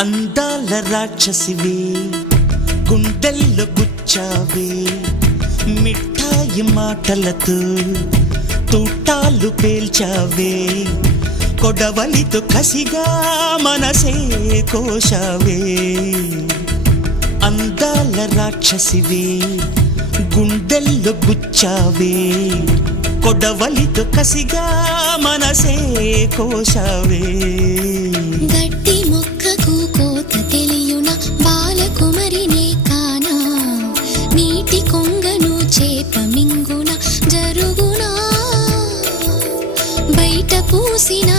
అందాల రాక్షసివే గుండెల్లో గుచ్చావే మిఠాయి మాటలతో తూటాలు పేల్చావే కొడవలితో కసిగా మనసే కోశావే అందాల రాక్షసివే గుండెల్లో గుచ్చావే కొడవలితో కసిగా మనసే కోశావే గట్టి మొక్కకు కోత తెలియున బాలకుమరినే కానా నీటి కొంగను చేప మింగున జరుగునా బయట పూసిన